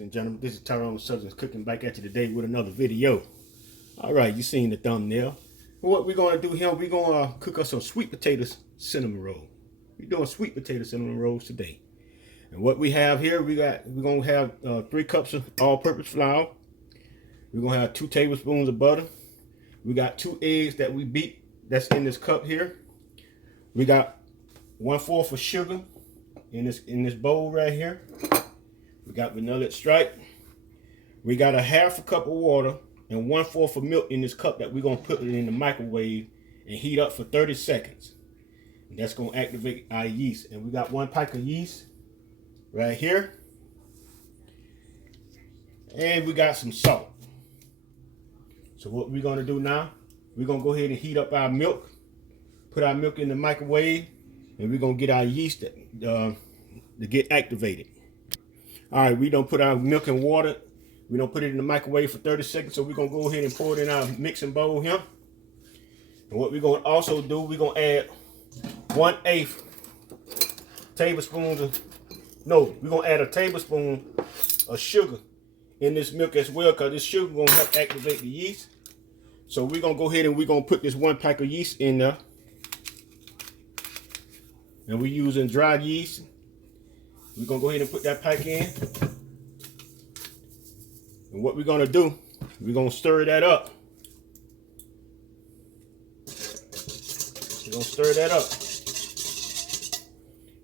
and gentlemen, this is Tyron'e Southern's cooking back at you today with another video. All right, you seen the thumbnail. What we're gonna do here, we're gonna cook us some sweet potatoes cinnamon roll. We're doing sweet potato cinnamon rolls today. And what we have here, we're gonna have 3 cups of all-purpose flour. We're gonna have 2 tablespoons of butter. We got 2 eggs that we beat. That's in this cup here. We got 1/4 of sugar in this bowl right here. We got vanilla extract. We got a 1/2 cup of water and 1/4 of milk in this cup that we're gonna put it in the microwave and heat up for 30 seconds. And that's gonna activate our yeast. And we got 1 pack of yeast right here. And we got some salt. So what we're gonna do now, we're gonna go ahead and heat up our milk, put our milk in the microwave, and we're gonna get our yeast to get activated. All right, we don't put our milk and water. We don't put it in the microwave for 30 seconds. So we're gonna go ahead and pour it in our mixing bowl here. And what we're gonna also do, we're gonna add 1/8 tablespoons of, no, we're gonna add a tablespoon of sugar in this milk as well, because this sugar gonna help activate the yeast. So we're gonna go ahead and we're gonna put this 1 pack of yeast in there. And we're using dry yeast. We're gonna go ahead and put that pack in. And what we're gonna do, we're gonna stir that up. We're gonna stir that up.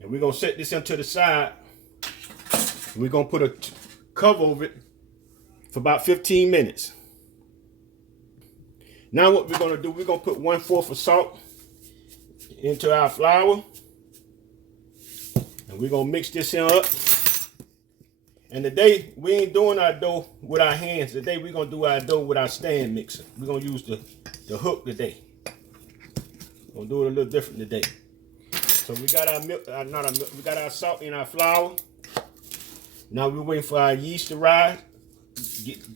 And we're gonna set this into the side. We're gonna put a cover over it for about 15 minutes. Now what we're gonna do, we're gonna put 1/4 of salt into our flour. And we're gonna mix this in up. And today we ain't doing our dough with our hands. Today we're gonna do our dough with our stand mixer. We're gonna use the hook today. We're gonna do it a little different today. So we got our milk, we got our salt in our flour. Now we're waiting for our yeast to rise,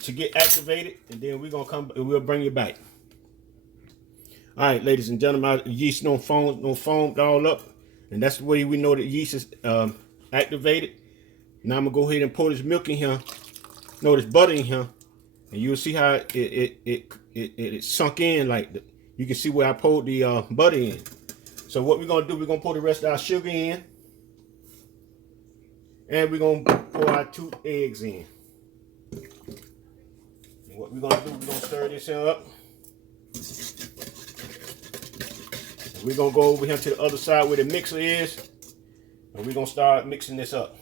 to get activated, and then we're gonna come and we'll bring you back. All right, ladies and gentlemen, our yeast don't foamed all up. And that's the way we know that yeast is activated. Now I'm gonna go ahead and pour this milk in here, this butter in here, and you'll see how it sunk in. Like you can see where I poured the butter in. So what we're gonna do, we're gonna pour the rest of our sugar in, and we're gonna pour our 2 eggs in. And what we're gonna do, we're gonna stir this up. We're gonna go over here to the other side where the mixer is, and we're gonna start mixing this up.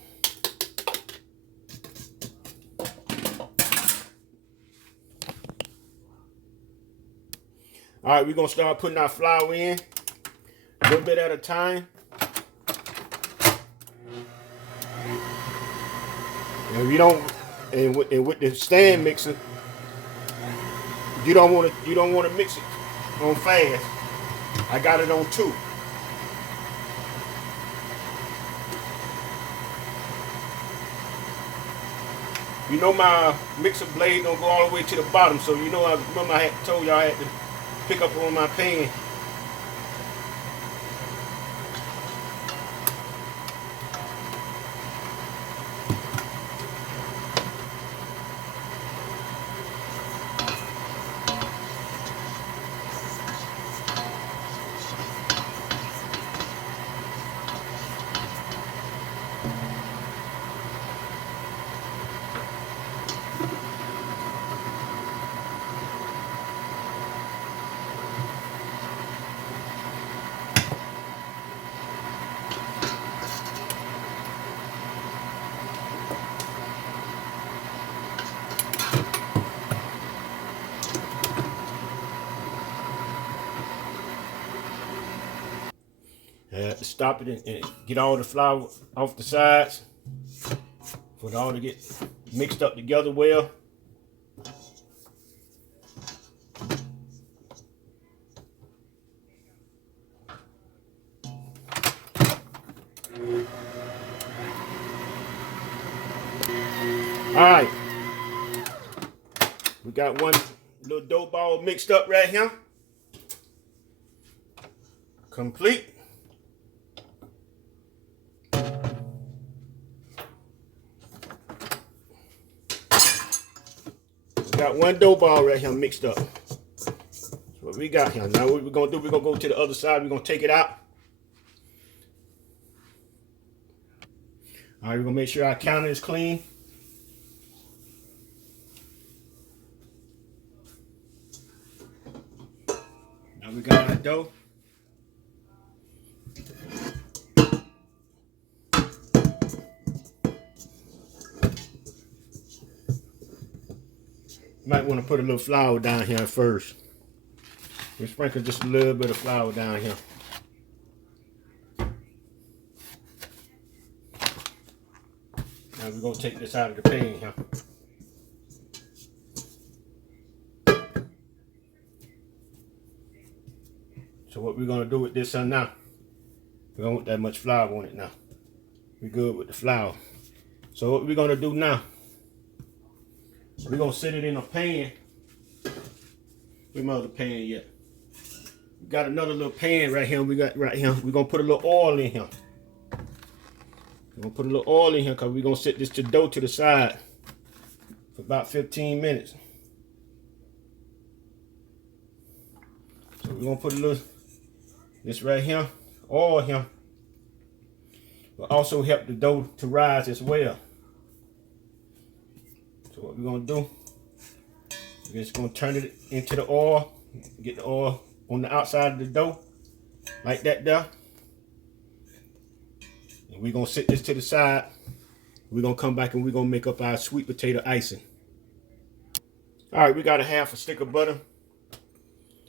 All right, we're gonna start putting our flour in a little bit at a time. And with the stand mixer, you don't want to mix it on fast. I got it on 2. You know my mixer blade don't go all the way to the bottom, so you know I remember I had told y'all I had to pick up on my pan. Stop it and get all the flour off the sides for it all to get mixed up together well. All right, we got one little dough ball mixed up right here. Complete. got one dough ball right here mixed up. That's what we got here. Now what we're gonna do, we're gonna go to the other side. We're gonna take it out. All right, we're gonna make sure our counter is clean. Now we got our dough. Might want to put a little flour down here first. We sprinkle just a little bit of flour down here. Now we're gonna take this out of the pan here. So what we're gonna do with this one now, we don't want that much flour on it now. We're good with the flour. So what we're gonna do now, we're gonna set it in a pan. Where's my other pan yet? We got another little pan right here. We got right here. We're gonna put a little oil in here. We're gonna put a little oil in here because we're gonna set this dough to the side for about 15 minutes. So we're gonna put a little, this right here, oil here, will also help the dough to rise as well. So what we're gonna do, we're just gonna turn it into the oil, get the oil on the outside of the dough, like that there. And we're gonna set this to the side. We're gonna come back and we're gonna make up our sweet potato icing. All right, we got a half a stick of butter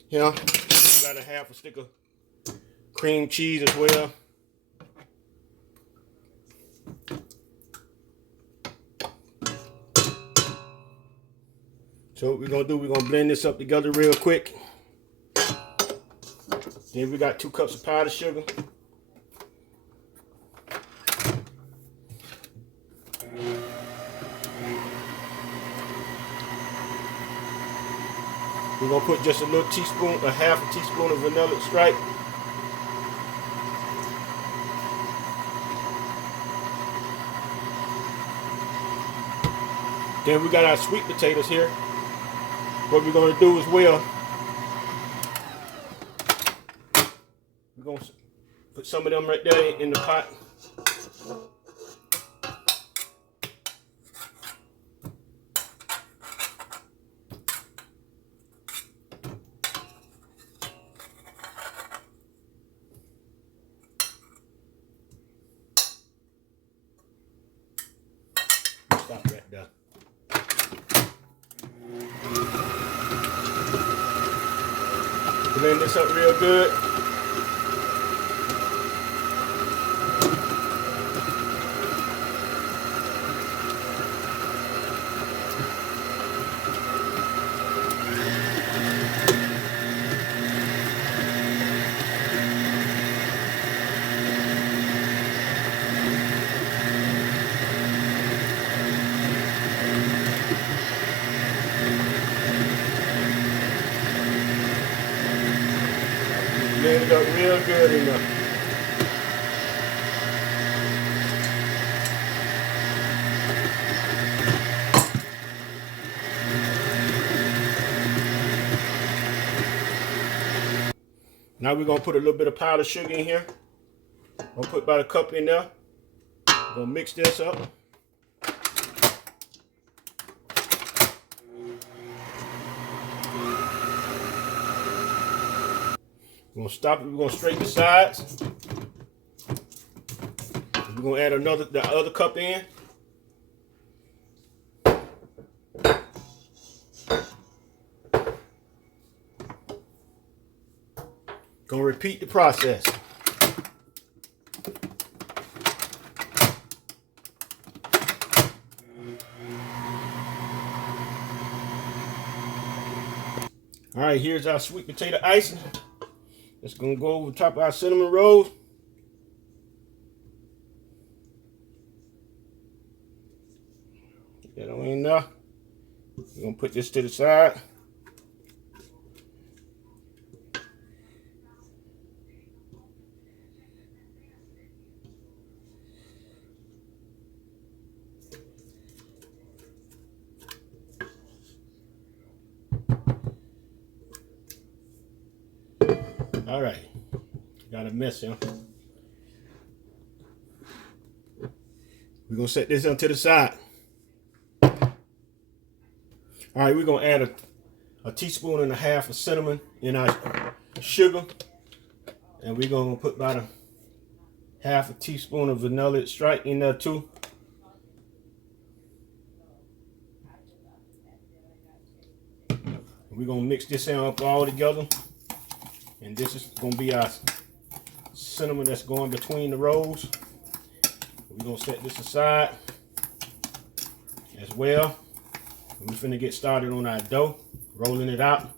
here. We got a half a stick of cream cheese as well. So what we're gonna do, we're gonna blend this up together real quick. Then we got 2 cups of powdered sugar. We're gonna put just a little teaspoon, a half a teaspoon of vanilla extract. Then we got our sweet potatoes here. What we're gonna do as well, we're gonna put some of them right there in the pot. Stop right there. Blend this up real good. Blend it up real good in there. Now we're gonna put a little bit of powdered sugar in here. I'll put about a cup in there. We're gonna mix this up. We're gonna stop it. We're gonna straighten the sides. We're gonna add the other cup in. Gonna repeat the process. All right, here's our sweet potato icing. It's gonna go over top of our cinnamon rolls. Get that on in there. We're gonna put this to the side. All right, got a mess here. We're gonna set this onto the side. All right, we're gonna add a teaspoon and a half of cinnamon in our sugar, and we're gonna put about a half a teaspoon of vanilla extract in there too. We're gonna mix this up all together, and this is gonna be our cinnamon that's going between the rolls. We're gonna set this aside as well. We're finna get started on our dough, rolling it out.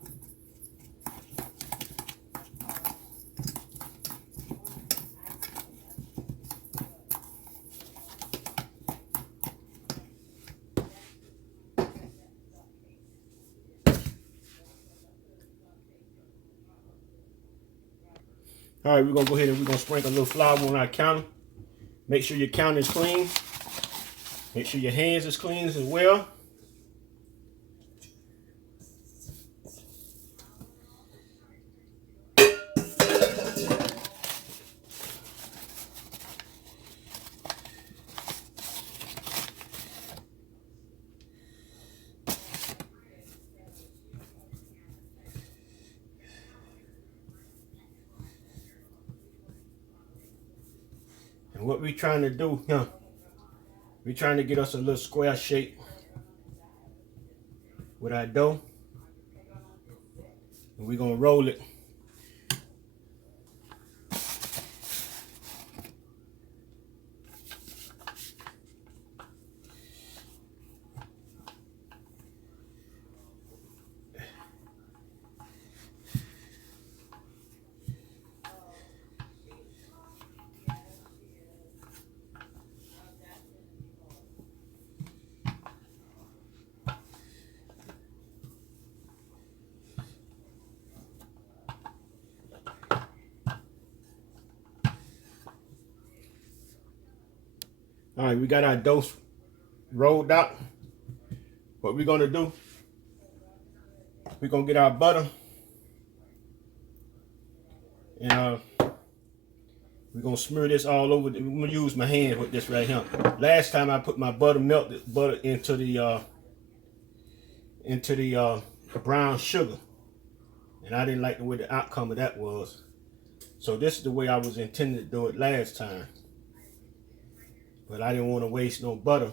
All right, we're gonna go ahead and we're gonna sprinkle a little flour on our counter. Make sure your counter is clean. Make sure your hands is clean as well. And what we're trying to do here, we're trying to get us a little square shape with our dough. And we're gonna roll it. All right, we got our dough rolled out. What we're gonna do, we're gonna get our butter, and we're gonna smear this all over. I'm gonna use my hand with this right here. Last time I put my melted butter into the brown sugar, and I didn't like the way the outcome of that was. So this is the way I was intending to do it last time. But I didn't want to waste no butter.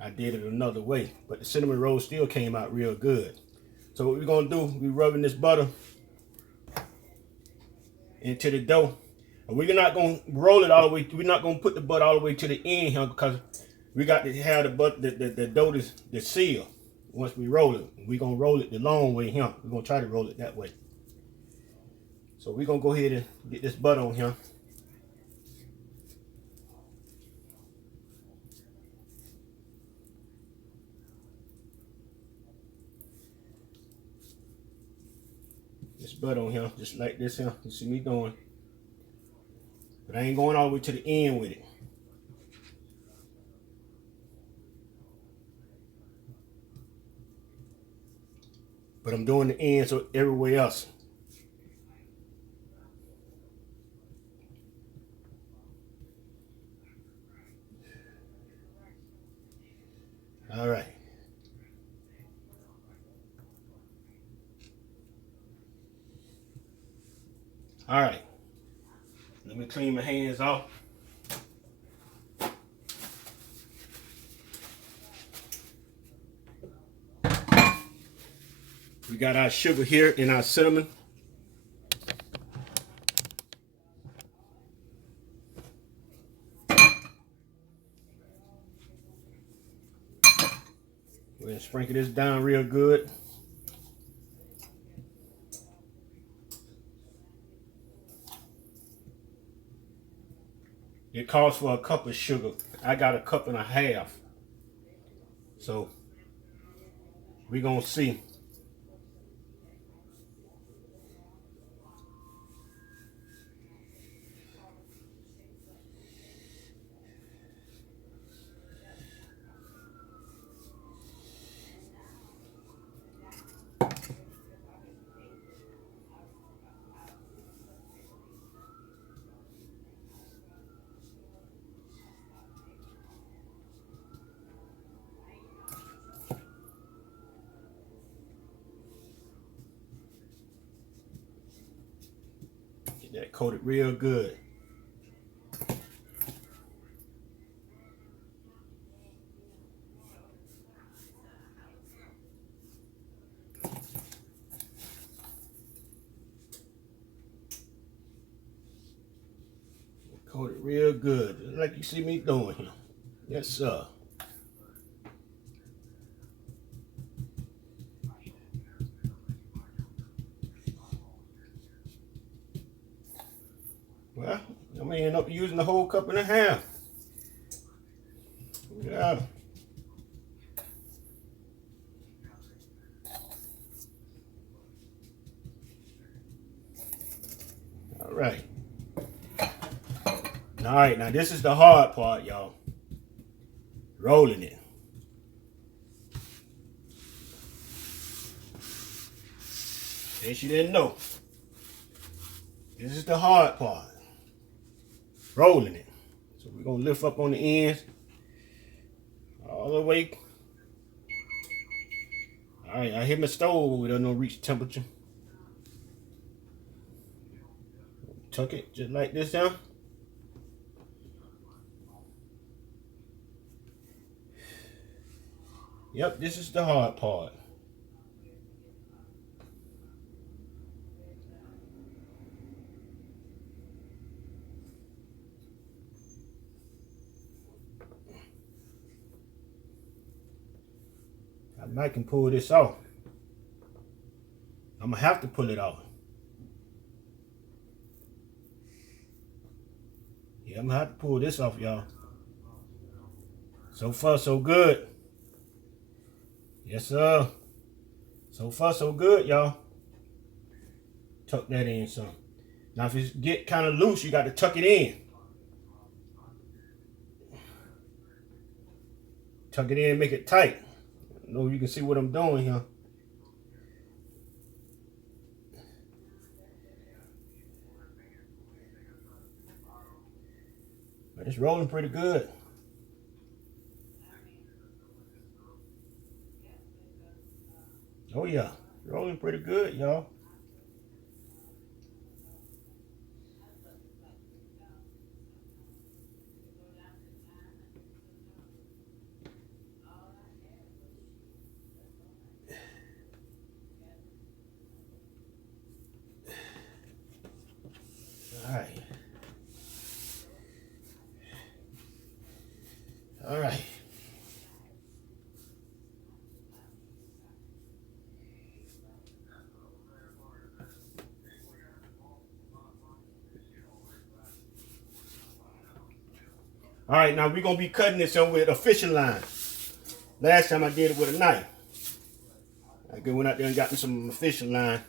I did it another way. But the cinnamon roll still came out real good. So what we're going to do, we're rubbing this butter into the dough. And we're not going to roll it all the way. We're not going to put the butter all the way to the end here, because we got to have the dough to seal once we roll it. We're going to roll it the long way here. We're going to try to roll it that way. So we're going to go ahead and get this butter on here. This butter on here, just like this here. You see me doing. But I ain't going all the way to the end with it. But I'm doing the end so everywhere else. All right. All right. Let me clean my hands off. We got our sugar here and our cinnamon. We're going to sprinkle this down real good. It calls for a cup of sugar. I got a cup and a half. So we're going to see. coat it real good. Coat it real good, just like you see me doing here. Yes, sir. Well, I'm gonna end up using the whole cup and a half. Yeah. All right. All right, now this is the hard part, y'all. Rolling it. In case you didn't know. This is the hard part. Rolling it. So we're gonna lift up on the ends. All the way. All right, I hit my stove. It doesn't reach temperature. Tuck it just like this down. Yep, this is the hard part. I might can pull this off. I'm gonna have to pull it off. Yeah, I'm gonna have to pull this off, y'all. So far, so good. Yes, sir. So far, so good, y'all. Tuck that in some. Now, if it get kind of loose, you got to tuck it in. Tuck it in, make it tight. I know you can see what I'm doing here. But it's rolling pretty good. Oh yeah, rolling pretty good, y'all. All right. All right. All right, now we're going to be cutting this on with a fishing line. Last time I did it with a knife. I went out there and got me some fishing line.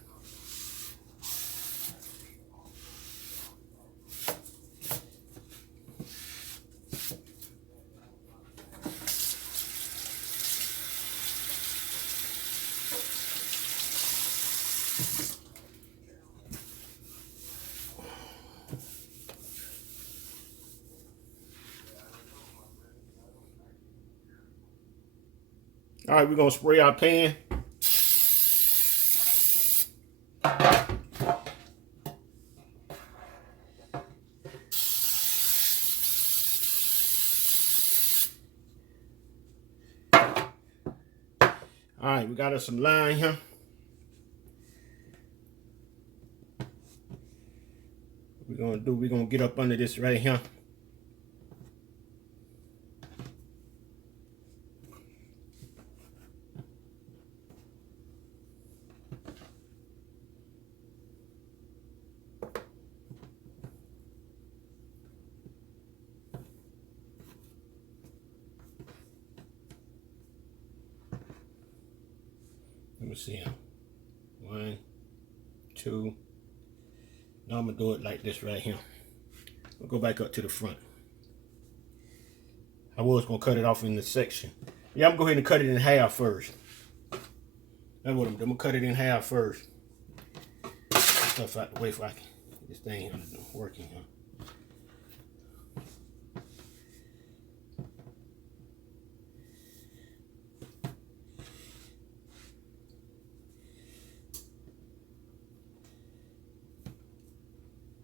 All right, we're going to spray our pan. All right, we got us some line here. What we're going to do, we're going to get up under this right here. Let me see him. 1, 2. Now I'm gonna do it like this right here. I'll go back up to the front. I was gonna cut it off in the section. Yeah, I'm gonna go ahead and cut it in half first. That's what I'm gonna cut it in half first. Get stuff out the way so I can get this thing working here.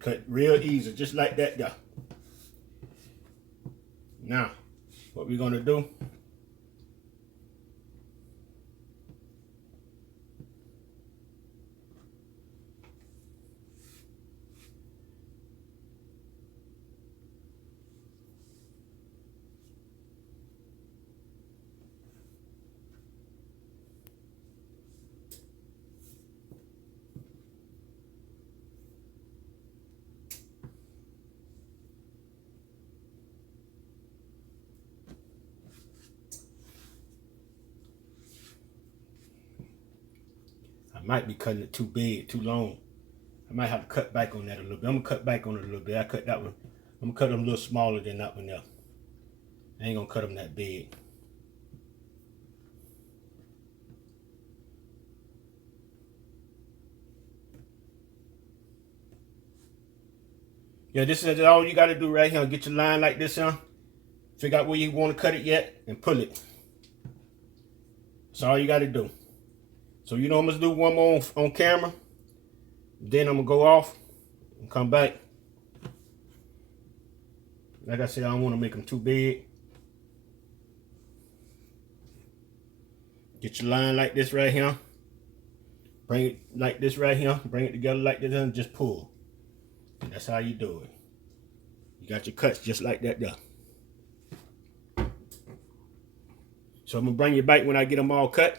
Cut real easy, just like that there. Now, what we're gonna do, I might be cutting it too big, too long. I might have to cut back on that a little bit. I'm gonna cut back on it a little bit. I cut that one. I'm gonna cut them a little smaller than that one there. I ain't gonna cut them that big. Yeah, this is all you gotta do right here. Get your line like this, huh? Figure out where you want to cut it yet and pull it. That's all you gotta do. So you know I'm gonna do one more on camera. Then I'm gonna go off and come back. Like I said, I don't want to make them too big. Get your line like this right here. Bring it like this right here. Bring it together like this and just pull. And that's how you do it. You got your cuts just like that there. So I'm gonna bring you back when I get them all cut.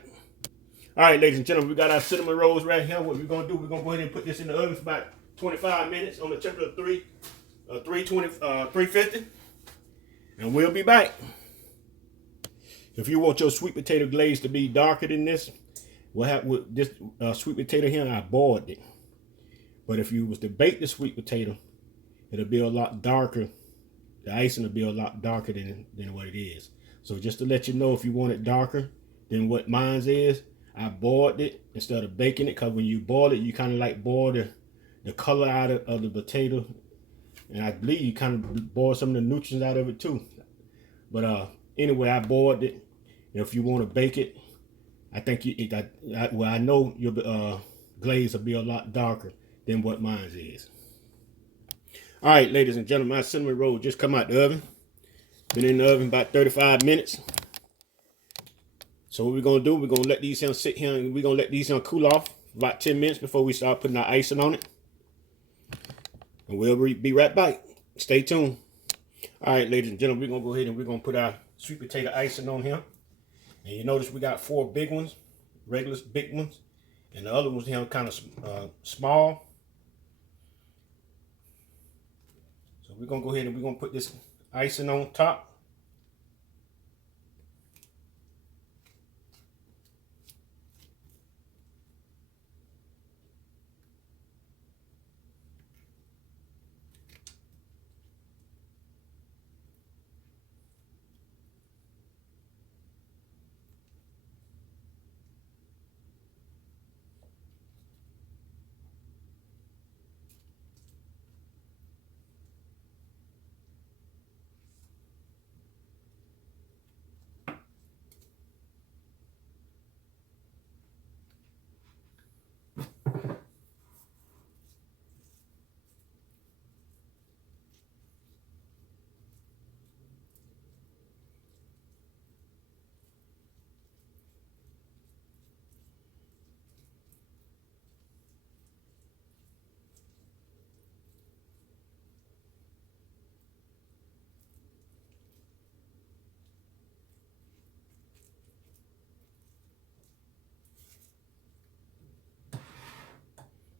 All right, ladies and gentlemen, we got our cinnamon rolls right here. What we're gonna do, we're gonna go ahead and put this in the oven for about 25 minutes on the temperature of 350, and we'll be back. If you want your sweet potato glaze to be darker than this, what happened with this sweet potato here, I boiled it. But if you was to bake the sweet potato, it'll be a lot darker. The icing will be a lot darker than what it is. So just to let you know, if you want it darker than what mine's is, I boiled it instead of baking it, because when you boil it, you kind of like boil the color out of the potato, and I believe you kind of boil some of the nutrients out of it too. But anyway, I boiled it. If you want to bake it, I think I know your glaze will be a lot darker than what mine is. All right, ladies and gentlemen, my cinnamon roll just come out the oven. Been in the oven about 35 minutes. So what we're gonna do, we're gonna let these here sit here, and we're gonna let these here cool off about 10 minutes before we start putting our icing on it. And we'll be right back. Stay tuned. All right, ladies and gentlemen, we're gonna go ahead and we're gonna put our sweet potato icing on here. And you notice we got 4 big ones, regular big ones, and the other ones here are kind of small. So we're gonna go ahead and we're gonna put this icing on top.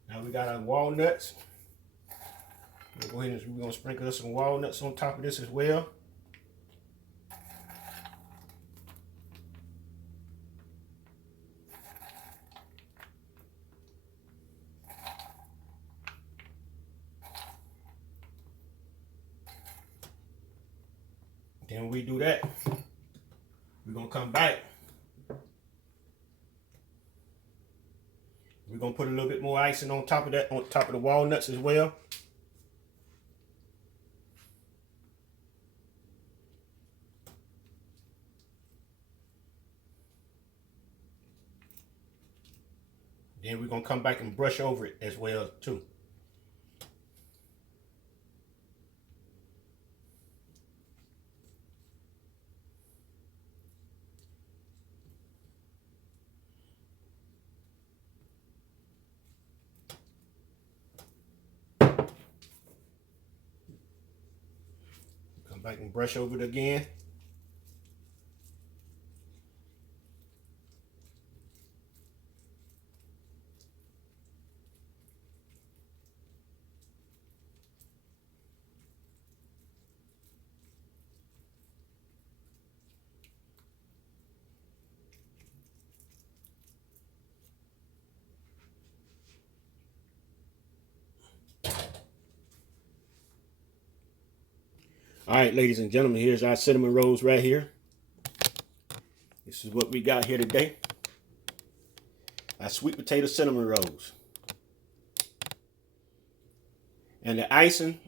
Now we got our walnuts. We'll go ahead and we're gonna sprinkle some walnuts on top of this as well. Then we do that, we're gonna come back. We're gonna put a little bit more icing on top of that, on top of the walnuts as well. Then we're gonna come back and brush over it as well too. Come back and brush over it again. All right, ladies and gentlemen, here's our cinnamon rolls right here. This is what we got here today. Our sweet potato cinnamon rolls. And the icing,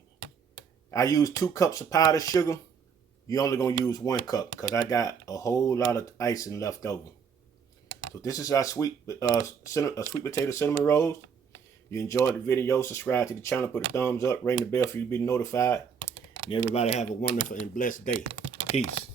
I used 2 cups of powdered sugar. You're only going to use 1 cup because I got a whole lot of icing left over. So this is our sweet potato cinnamon rolls. If you enjoyed the video, subscribe to the channel, put a thumbs up, ring the bell for you to be notified. And everybody have a wonderful and blessed day. Peace.